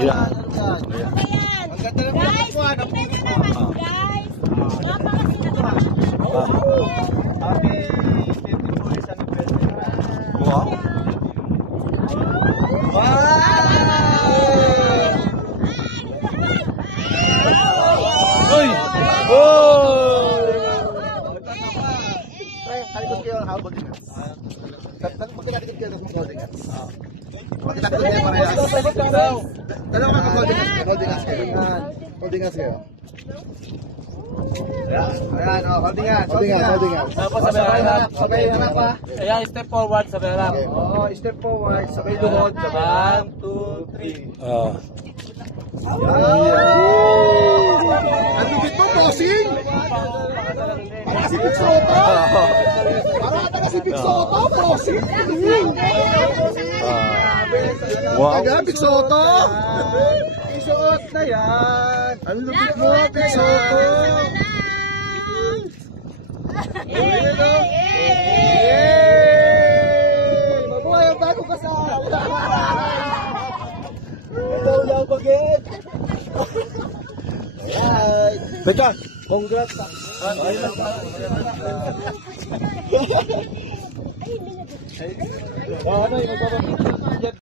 Yan. Ayan. Ang ganda ng Guys, pagkakuha ng ito naman guys. Napakasina. Happy 54th anniversary. Wow. Uy! Oh! Halikot kayo ang holding hands. Magkakalikot kayo ng holding hands. Magkakalikot kayo parehas. Dalawa ka holding hands. Holding hands kayo. Holding hands kayo. Ayan, holding hands. Holding hands, holding hands. Tapos sabay harap. Sabay harap pa. Ayan, step forward, sabay harap. Oo, step forward. Sabay luhod. 1, 2, 3. Oh. Ang lupit mo, bossing! Para si Big Soto! Para si Big Soto, bossing! Wow. Aga, Big Soto! Isuot na yan! Ang lupit mo, Big Soto! Yay! Mabuhay ang bago kasal! Ito lang bagay! Ayan! Teka! Congrats! Ano yung